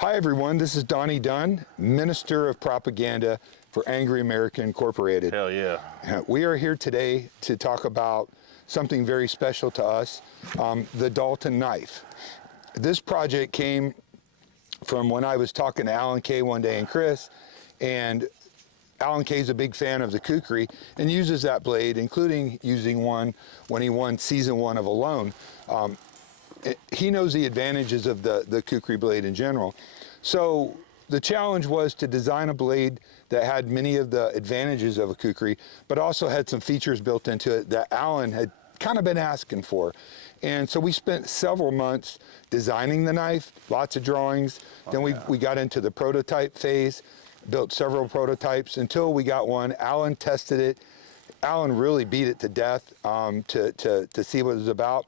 Hi everyone, this is Donnie Dunn, Minister of Propaganda for Angry America Incorporated. Hell yeah. We are here today to talk about something very special to us, the Dalton knife. This project came from when I was talking to Alan Kay one day and Chris, and Alan Kay's a big fan of the kukri and uses that blade, including using one when he won season 1 of Alone. He knows the advantages of the kukri blade in general. So the challenge was to design a blade that had many of the advantages of a kukri, but also had some features built into it that Alan had kind of been asking for. And so we spent several months designing the knife, lots of drawings. Then we got into the prototype phase, built several prototypes until we got one. Alan tested it. Alan really beat it to death to see what it was about.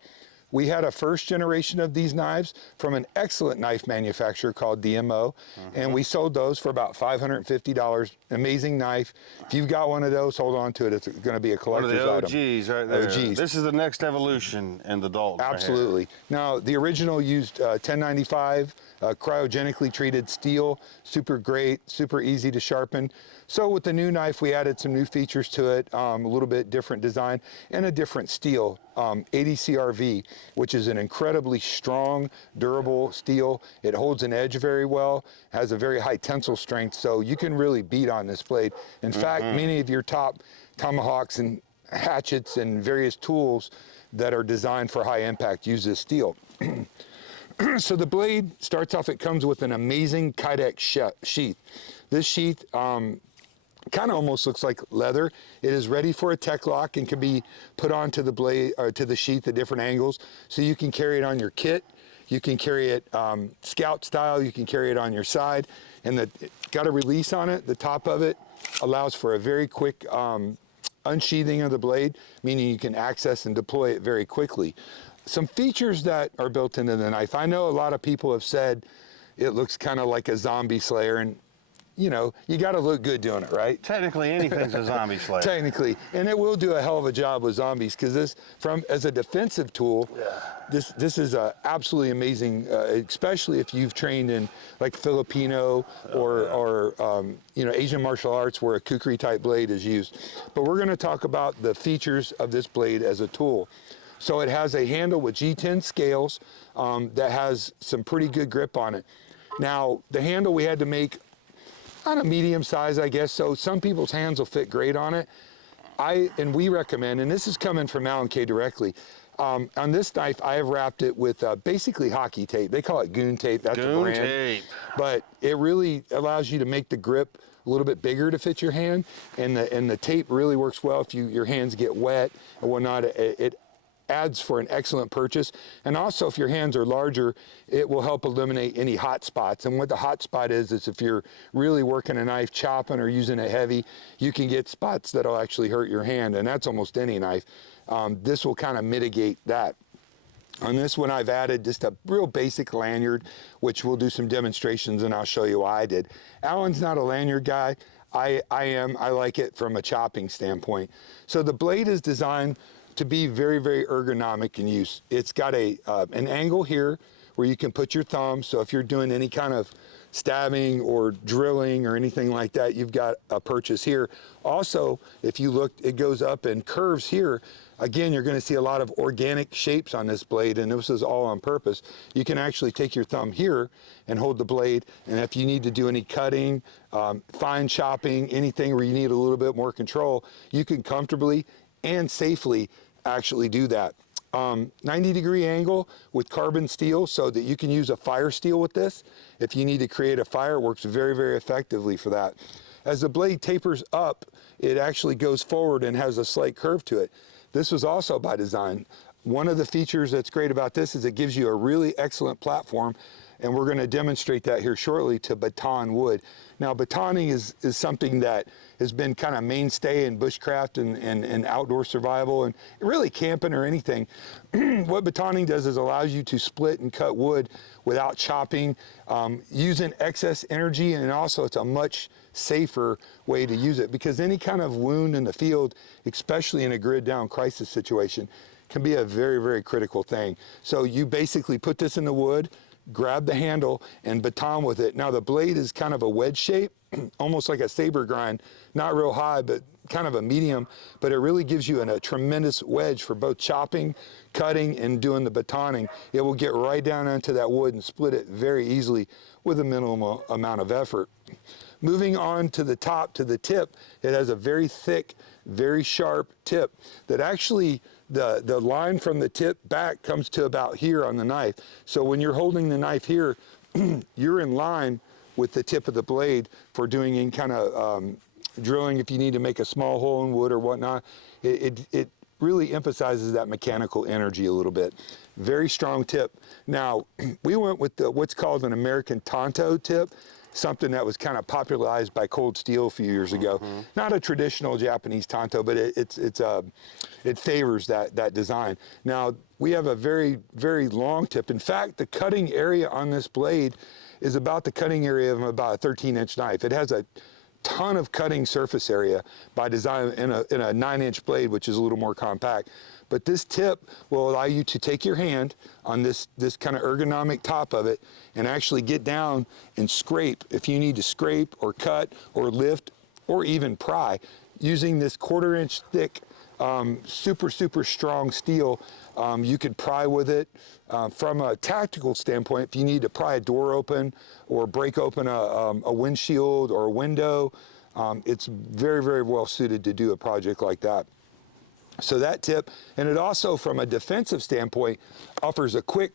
We had a first generation of these knives from an excellent knife manufacturer called DMO, and we sold those for about $550. Amazing knife. If you've got one of those, hold on to it. It's going to be a collector's item. One of the OGs right there. OGs. This is the next evolution in the Dalton. Absolutely. Right. Now, the original used 1095 cryogenically treated steel, super great, super easy to sharpen. So with the new knife, we added some new features to it, a little bit different design and a different steel, 80CRV, which is an incredibly strong, durable steel. It holds an edge very well, has a very high tensile strength, so you can really beat on this blade. In fact, many of your top tomahawks and hatchets and various tools that are designed for high impact use this steel. So the blade starts off, it comes with an amazing Kydex sheath. This sheath kind of almost looks like leather. It is ready for a tech lock and can be put onto the blade or to the sheath at different angles. So you can carry it on your kit, you can carry it scout style, you can carry it on your side, and got a release on it. The top of it allows for a very quick unsheathing of the blade, meaning you can access and deploy it very quickly. Some features that are built into the knife. I know a lot of people have said it looks kind of like a zombie slayer, and you know, you got to look good doing it, right? Technically, anything's a zombie slayer. Technically, and it will do a hell of a job with zombies, because this, as a defensive tool, this is absolutely amazing, especially if you've trained in like Filipino or you know, Asian martial arts where a kukri type blade is used. But we're going to talk about the features of this blade as a tool. So it has a handle with G10 scales that has some pretty good grip on it. Now, the handle we had to make on a medium size, I guess, so some people's hands will fit great on it. And we recommend, and this is coming from Alan Kay directly, on this knife, I have wrapped it with basically hockey tape. They call it goon tape, that's a brand. Tape. But it really allows you to make the grip a little bit bigger to fit your hand, and the tape really works well if your hands get wet and whatnot. It adds for an excellent purchase. And also, if your hands are larger, it will help eliminate any hot spots. And what the hot spot is if you're really working a knife, chopping or using it heavy, you can get spots that'll actually hurt your hand, and that's almost any knife. This will kind of mitigate that. On this one, I've added just a real basic lanyard, which we'll do some demonstrations and I'll show you why I did. Alan's not a lanyard guy. I am. I like it from a chopping standpoint. So the blade is designed to be very, very ergonomic in use. It's got an angle here where you can put your thumb, so if you're doing any kind of stabbing or drilling or anything like that, you've got a purchase here. Also, if you look, it goes up and curves here. Again, you're going to see a lot of organic shapes on this blade, and this is all on purpose. You can actually take your thumb here and hold the blade, and if you need to do any cutting, fine chopping, anything where you need a little bit more control, you can comfortably and safely actually do that. 90-degree angle with carbon steel, so that you can use a fire steel with this. If you need to create a fire, it works very, very effectively for that. As the blade tapers up, it actually goes forward and has a slight curve to it. This was also by design. One of the features that's great about this is it gives you a really excellent platform, and we're going to demonstrate that here shortly, to baton wood. Now, batoning is something that has been kind of mainstay in bushcraft and outdoor survival, and really camping or anything. What batoning does is allows you to split and cut wood without chopping, using excess energy, and also it's a much safer way to use it, because any kind of wound in the field, especially in a grid down crisis situation, can be a very, very critical thing. So you basically put this in the wood, grab the handle and baton with it. Now the blade is kind of a wedge shape, almost like a saber grind, not real high, but kind of a medium, but it really gives you a tremendous wedge for both chopping, cutting, and doing the batoning. It will get right down into that wood and split it very easily with a minimal amount of effort. Moving on to the top, to the tip, it has a very thick, very sharp tip that actually the line from the tip back comes to about here on the knife. So when you're holding the knife here, you're in line with the tip of the blade for doing any kind of drilling if you need to make a small hole in wood or whatnot. It really emphasizes that mechanical energy a little bit. Very strong tip. Now, we went with what's called an American Tonto tip, something that was kind of popularized by Cold Steel a few years ago. Not a traditional Japanese Tonto, but it favors that design. Now, we have a very, very long tip. In fact, the cutting area on this blade is about the cutting area of about a 13-inch knife. It has a ton of cutting surface area by design in a 9-inch blade, which is a little more compact. But this tip will allow you to take your hand on this kind of ergonomic top of it and actually get down and scrape if you need to scrape or cut or lift or even pry using this 1/4-inch thick super, super strong steel. You could pry with it. From a tactical standpoint, if you need to pry a door open or break open a windshield or a window, it's very, very well suited to do a project like that. So that tip, and it also, from a defensive standpoint, offers a quick,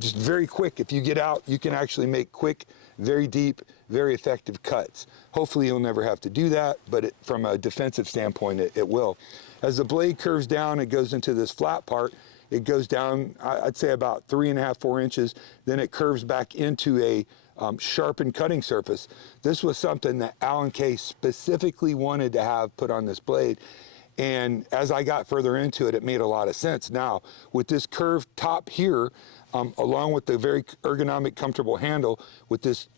just very quick, if you get out, you can actually make quick, very deep, very effective cuts. Hopefully you'll never have to do that, but from a defensive standpoint, it will. As the blade curves down, it goes into this flat part. It goes down, I'd say about 3.5, 4 inches. Then it curves back into a sharpened cutting surface. This was something that Alan Kay specifically wanted to have put on this blade. And as I got further into it, it made a lot of sense. Now, with this curved top here, along with the very ergonomic, comfortable handle, with this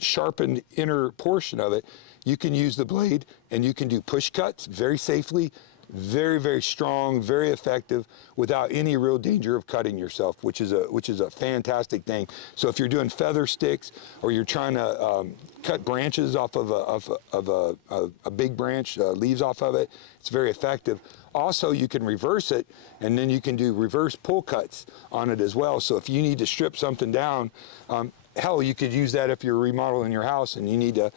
sharpened inner portion of it, you can use the blade and you can do push cuts very safely, very, very strong, very effective, without any real danger of cutting yourself, which is a fantastic thing. So if you're doing feather sticks or you're trying to cut branches off of a big branch, leaves off of it, it's very effective. Also, you can reverse it, and then you can do reverse pull cuts on it as well. So if you need to strip something down, hell, you could use that if you're remodeling your house and you need to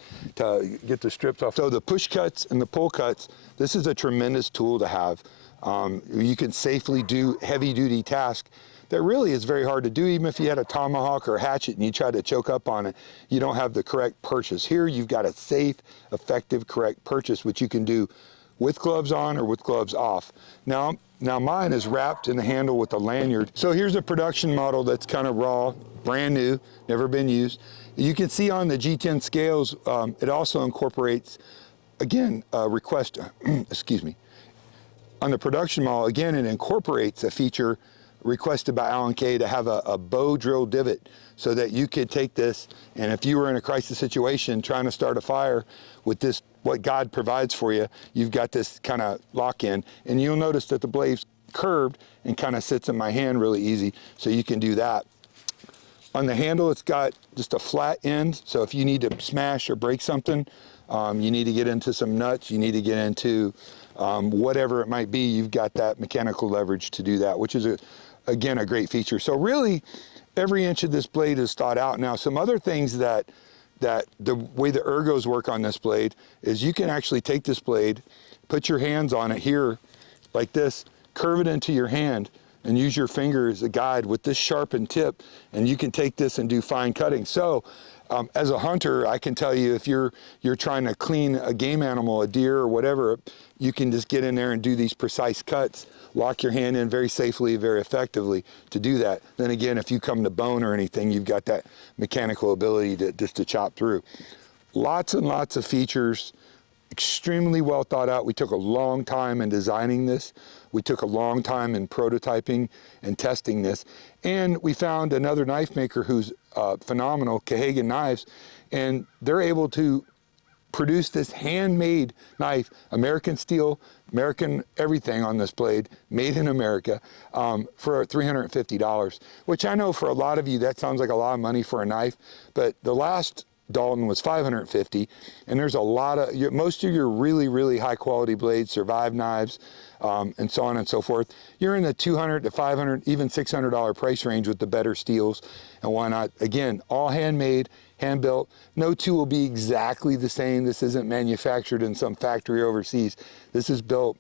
get the strips off. So the push cuts and the pull cuts, this is a tremendous tool to have. You can safely do heavy-duty tasks that really is very hard to do. Even if you had a tomahawk or a hatchet and you try to choke up on it, you don't have the correct purchase. Here, you've got a safe, effective, correct purchase, which you can do with gloves on or with gloves off. Now mine is wrapped in the handle with a lanyard. So here's a production model that's kind of raw, brand new, never been used. You can see on the G10 scales, it also incorporates, again, request, excuse me. On the production model, again, it incorporates a feature requested by Alan Kay to have a bow drill divot so that you could take this, and if you were in a crisis situation trying to start a fire with this, what God provides for you, you've got this kind of lock-in, and you'll notice that the blade's curved and kind of sits in my hand really easy, so you can do that. On the handle, it's got just a flat end, so if you need to smash or break something, you need to get into some nuts, you need to get into whatever it might be, you've got that mechanical leverage to do that, which is, again, a great feature. So really, every inch of this blade is thought out. Now, some other things that the way the ergos work on this blade is you can actually take this blade, put your hands on it here like this, curve it into your hand, and use your finger as a guide with this sharpened tip, and you can take this and do fine cutting. So as a hunter, I can tell you if you're trying to clean a game animal, a deer or whatever, you can just get in there and do these precise cuts, lock your hand in very safely, very effectively to do that. Then again, if you come to bone or anything, you've got that mechanical ability to chop through. Lots and lots of features, extremely well thought out. We took a long time in designing this. We took a long time in prototyping and testing this. And we found another knife maker who's phenomenal, Cahagan Knives, and they're able to produced this handmade knife, American steel, American everything on this blade, made in America, for $350, which I know for a lot of you that sounds like a lot of money for a knife, but the last Dalton was $550, and there's a lot of, most of your really, really high quality blades, Survive knives, and so on and so forth, you're in the $200 to $500, even $600 price range with the better steels and whatnot. Again, all handmade, hand built. No two will be exactly the same. This isn't manufactured in some factory overseas. This is built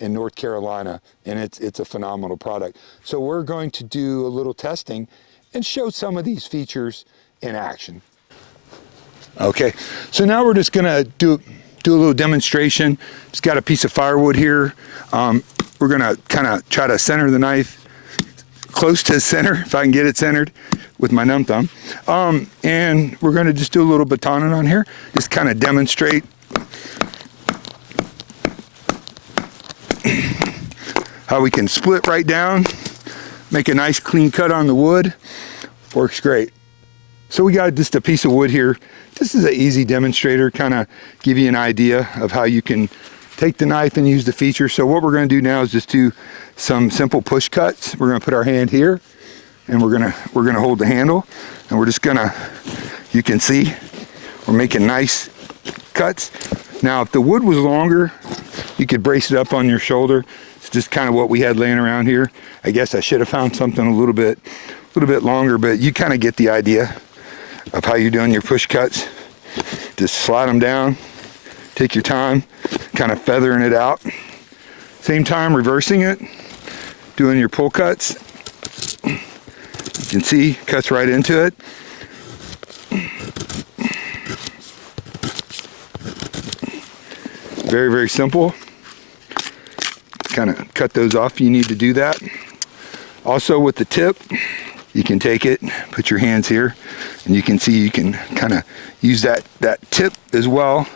in North Carolina, and it's a phenomenal product. So we're going to do a little testing and show some of these features in action. Okay, so now we're just gonna do a little demonstration. Just got a piece of firewood here. We're gonna kind of try to center the knife close to center, if I can get it centered with my numb thumb. And we're gonna just do a little batoning on here, just kind of demonstrate how we can split right down, make a nice clean cut on the wood. Works great. So we got just a piece of wood here. This is an easy demonstrator, kind of give you an idea of how you can take the knife and use the feature. So what we're going to do now is just do some simple push cuts. We're going to put our hand here, and we're going to hold the handle, and we're just going to, you can see, we're making nice cuts. Now, if the wood was longer, you could brace it up on your shoulder. It's just kind of what we had laying around here. I guess I should have found something a little bit longer, but you kind of get the idea of how you're doing your push cuts. Just slide them down, take your time, kind of feathering it out. Same time reversing it, doing your pull cuts. You can see, cuts right into it. Very, very simple. Kind of cut those off if you need to do that. Also with the tip, you can take it, put your hands here, and you can see you can kind of use that tip as well.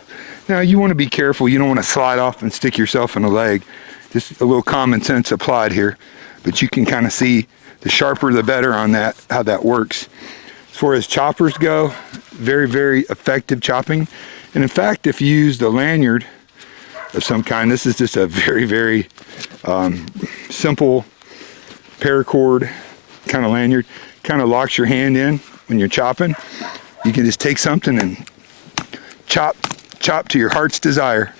Now you want to be careful. You don't want to slide off and stick yourself in the leg. Just a little common sense applied here. But you can kind of see the sharper the better on that, how that works. As far as choppers go, very, very effective chopping. And in fact, if you use the lanyard of some kind, this is just a very, very simple paracord kind of lanyard, kind of locks your hand in when you're chopping. You can just take something and chop to your heart's desire.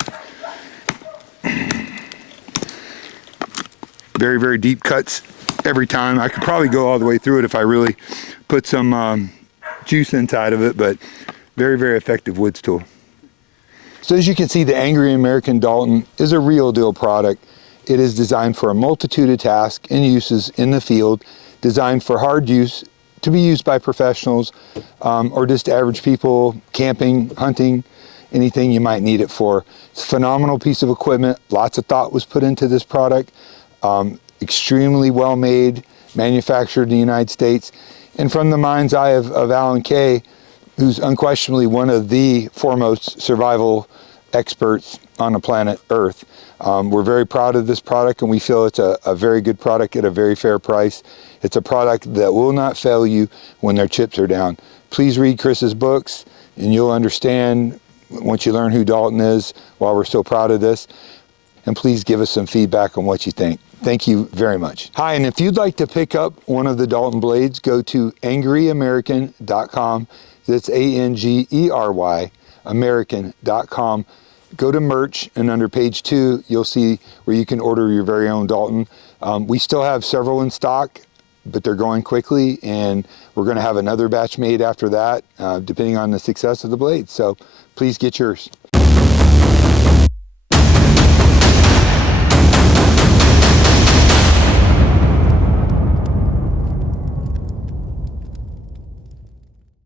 Very, very deep cuts every time. I could probably go all the way through it if I really put some juice inside of it, but very, very effective woods tool. So as you can see, the Angery American Dalton is a real deal product. It is designed for a multitude of tasks and uses in the field, designed for hard use, to be used by professionals or just average people, camping, hunting, anything you might need it for. It's a phenomenal piece of equipment. Lots of thought was put into this product. Extremely well made, manufactured in the United States. And from the mind's eye of Alan Kay, who's unquestionably one of the foremost survival experts on the planet Earth. We're very proud of this product, and we feel it's a very good product at a very fair price. It's a product that will not fail you when their chips are down. Please read Chris's books, and you'll understand once you learn who Dalton is, why we're so proud of this. And please give us some feedback on what you think. Thank you very much. Hi, and if you'd like to pick up one of the Dalton blades, go to angeryamerican.com. That's A-N-G-E-R-Y, American.com. Go to merch, and under page 2, you'll see where you can order your very own Dalton. We still have several in stock, but they're going quickly, and we're going to have another batch made after that, depending on the success of the blade. So please get yours.